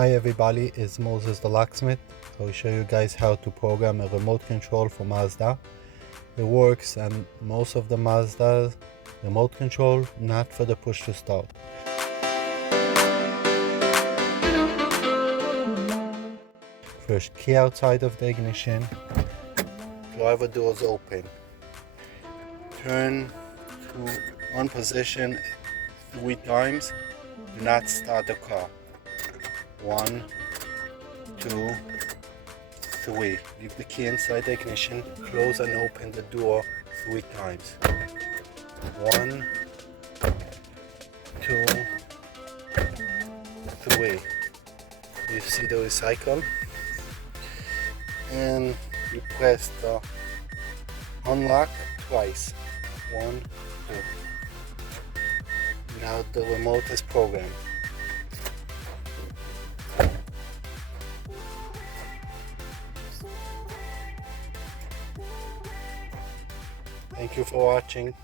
Hi everybody, it's Moses the Locksmith. I will show you guys how to program a remote control for Mazda. It works on most of the Mazda remote control, not for the push to start. First, key outside of the ignition, driver doors open. Turn to on position 3 times. Do not start the car. 1, 2, 3. Leave the key inside the ignition. Close and open the door 3 times. 1, 2, 3. You see the recycle? And you press the unlock twice. 1, 2. Now the remote is programmed. Thank you for watching.